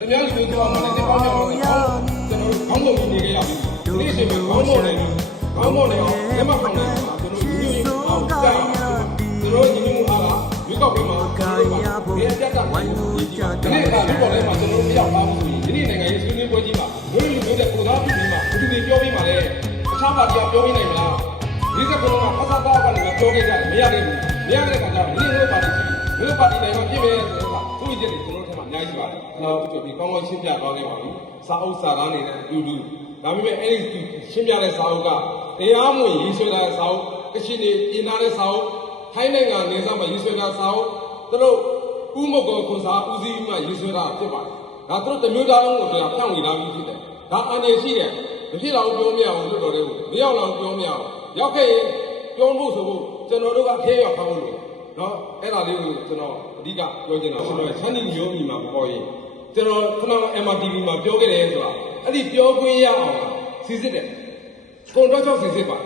။တရားလူမျိုးကြောင်းမှာလည်းပေါင်းပြောင်းလို့ကျွန်တော်တို့ခေါင်းပုံနေကြရပြီ။ဒီအချိန်မှာခေါင်းပုံနေခေါင်းပုံနေအောင်လက်မခေါင်းနေကျွန်တော်တို့ညီညွတ်ရေးအောင်ကြားကျွန်တော်ညီညွတ်မှုအားရွေးကောက်ပွဲမှာကျွန်တော်တို့ဘယ်ပြတ်တာဝိုင်းလို့ကြားဒီနေ့ကဒီပေါ်ထဲမှာကျွန်တော်တို့မရောက်ပါဘူးဆိုရင်ဒီနေ့နိုင်ငံရေးဆွေးနွေးပွဲကြီးမှာလူလူမျိုးတဲ့ကိုသားပြည်မှာဘယ်သူတွေပြောပြီးမှလဲအခြားပါတီကပြောပြီးနိုင်မလားဒီကကတော့ဖဆတာကနေပြောခဲ့ကြတယ်မရခဲ့ဘူးမရတဲ့အခါကျတော့ဒီလိုပါတီရှိ ဒီလိုပါတီတွေမှာပြင်မယ်ဆိုတော့သူ့ရဲ့ကျွန်တော်တို့ထက်မှာအများကြီးပါတယ်နောက်ကျွန်တော်ဒီကောင်းကောင်းရှင်းပြသွားခဲ့ပါပြီစာအုပ်စာကားနေတဲ့အတူတူဒါပေမဲ့အဲ့ဒီရှင်းပြတဲ့စာအုပ်ကတရားမဝင်ရေးဆွဲထားတဲ့စာအုပ်ကချင်နေပြင်ထားတဲ့စာအုပ်ထိုင်းနိုင်ငံနေစားမှာရေးဆွဲထားတဲ့စာအုပ်သူတို့ဥမကောခွန်စာဦးစီးမှရေးဆွဲထားတာဖြစ်ပါတယ်ဒါသူတို့တမျိုးသားလုံးကိုကျွန်တော်ဖြောင်းနေလာပြီးဖြစ်တယ်ဒါအန်ရရှိတယ်မဖြစ်တော့ပြောမရအောင်လွတ်တော်လေးကိုမရောက်တော့ပြောမရအောင်ရောက်ခဲ့ရင်ပြောဖို့ဆိုဖို့ကျွန်တော်တို့ကအခေရောက်ခေါင်းလို့ နော်အဲ့ဒါလေးကိုကျွန်တော်အဓိကပြောချင်တာကျွန်တော်ဆန်းနေမျိုးညီမှာပေါ်ရင်ကျွန်တော်ခုနက MRTV မှာပြောခဲ့တယ်ဆိုတာအဲ့ဒီပြောခွင့်ရအောင်စီစစ်တယ်ကွန်တော့ချောက်စီစစ်ပါ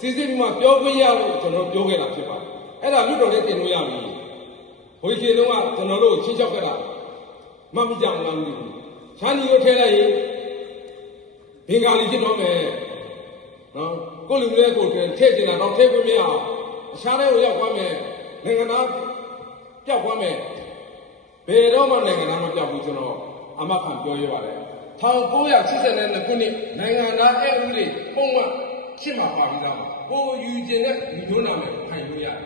စီစစ်ပြီးမှပြောခွင့်ရလို့ကျွန်တော်ပြောခဲ့တာဖြစ်ပါတယ်အဲ့ဒါလွတ်တော်လေးတင်လို့ရပြီဘိုးကြီးတုန်းကကျွန်တော်တို့ချင်းချောက်ခဲ့တာမမကြအောင်လားမသိဘူးချမ်းဒီကိုထဲလိုက်ရင်ဘင်္ဂါလီဖြစ်တော့မယ်နော်ကိုလူမျိုးကိုထည့်ထည့်ကျင်တာတော့ထည့်ခွင့်မရအောင်အခြားတဲ့ကိုရောက်သွားမယ် နိုင်ငံသားပြောက်သွားမယ်ဘယ်တော့မှနိုင်ငံသားမပြောက်ဘူးကျွန်တော်အမခံပြောရပါတယ်1982ခုနှစ်နိုင်ငံသားအဲ့ဥပဒေပုံမှန်ရှင်းမှာပါပြီးသားကိုယူကျင်တဲ့လူမျိုးနာမည်ခိုင်လို့ရတယ်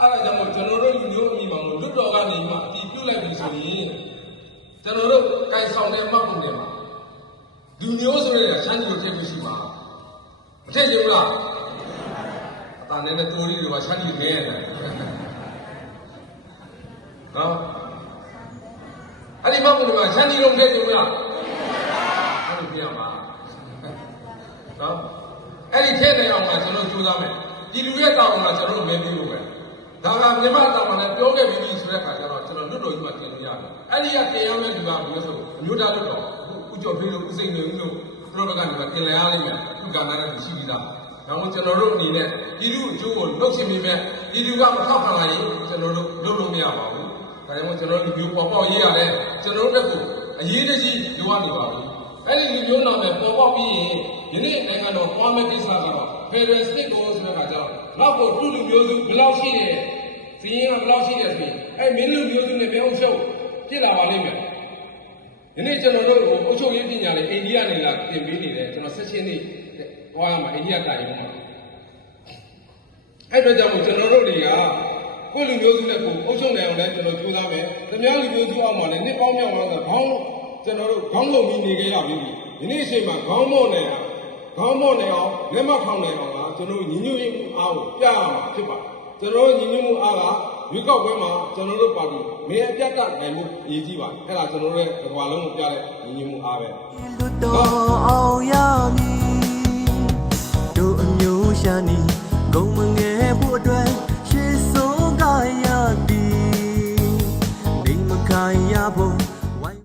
အဲ့ဒါကြောင့်မို့ကျွန်တော်တို့လူမျိုးအမိမောင်လို့လွတ်တော်ကနေမှအတီးပြုတ်လိုက်ပြီဆိုရင်ကျွန်တော်တို့ကိုင်ဆောင်တဲ့မှတ်ပုံတွေမှာလူမျိုးဆိုတဲ့ချမ်းကြီးကိုထည့်ပြီးရှိမှာမထည့်ချင်ဘူးလား အတန်နဲ့တိုးလေးတွေကချမ်းကြီးမဲရတယ်နော်အဲ့ဒီမှတ်ပုံတွေမှာချမ်းကြီးလုံးထည့်ချင်ဘူးလားအဲ့လိုပြရမှာနော်အဲ့ဒီထည့်နေအောင်ကကျွန်တော်ကြိုးစားမယ်ဒီလူရဲ့တောင်းအောင်ကကျွန်တော်တို့မဲပြီးလို့ပဲဒါကမြမတောင်းအောင်လည်းပြောခဲ့ပြီးပြီဆိုတဲ့အခါကျတော့ကျွန်တော်လွတ်တော်ကြီးမှတင်လို့ရတယ်အဲ့ဒီကတင်ရမယ့်လူကဘယ်လိုဆိုအမျိုးသားလွတ်တော်ဥကျော်ဖေးလို့ဥစိန်လို့လို့သူတို့ဘက်ကနေမှတင်လဲရလိမ့်မယ်သူကနားနဲ့ရှိပြီးသား ဒါမှကျွန်တော်တို့အနေနဲ့ဒီလူအကျိုးကိုလှုပ်ရှင်မိမဲ့ဒီလူကမထောက်ခံလိုက်ရင်ကျွန်တော်တို့လုပ်လို့မရပါဘူးဒါကြောင့်ကျွန်တော်တို့ဒီမျိုးပေါ်ပေါက်ရေးရတယ်ကျွန်တော်တို့တက်ကိုအရေးတကြီးလိုအပ်နေပါဘူးအဲ့ဒီလူမျိုးနာမည်ပေါ်ပေါက်ပြီးရင်ယနေ့နိုင်ငံတော်ပွားမဲ့ကိစ္စကတော့ Federal State ကိုဆိုတဲ့အခါကျတော့နောက်ကိုသူ့လူမျိုးစုဘယ်လောက်ရှိတယ်ဇင်းရင်ကဘယ်လောက်ရှိတယ်ဆိုရင်အဲ့မင်းလူမျိုးစုနဲ့ပြောင်းရှုပ်ဖြစ်လာပါလိမ့်မယ်ဒီနေ့ကျွန်တော်တို့အုပ်ချုပ်ရေးပညာလေးအိန္ဒိယနေလာသင်ပေးနေတယ်ကျွန်တော်16နှစ်ဟော ရမှာအိန္ဒိယတိုင်ရုံးမှာအဲ့အတွက်ကြောင့်မို့ကျွန်တော်တို့တွေကကိုယ်လူမျိုးစုနဲ့ကိုယ်အုပ်ချုပ်နိုင်အောင်လည်းကျွန်တော်ကြိုးစားမယ်။တများလူမျိုးစုအောက်မှာလည်းနှစ်ပေါင်းမြောက်တော့ခေါင်းကျွန်တော်တို့ခေါင်းလုံးပြီးနေကြရပြီ။ဒီနေ့အချိန်မှာခေါင်းမော့နေအောင်ခေါင်းမော့နေအောင်လက်မထောင်နိုင်အောင်ကကျွန်တော်ညီညွတ်ရေးအားကိုပြရမှာဖြစ်ပါတယ်။ကျွန်တော်ညီညွတ်မှုအားကရွေးကောက်ပွဲမှာကျွန်တော်တို့ပါတီမေအပြတ်ကနိုင်မှုအရေးကြီးပါတယ်။အဲ့ဒါကျွန်တော်တို့ရဲ့ဘဝလုံးကိုပြတဲ့ညီညွတ်မှုအားပဲ။ ည်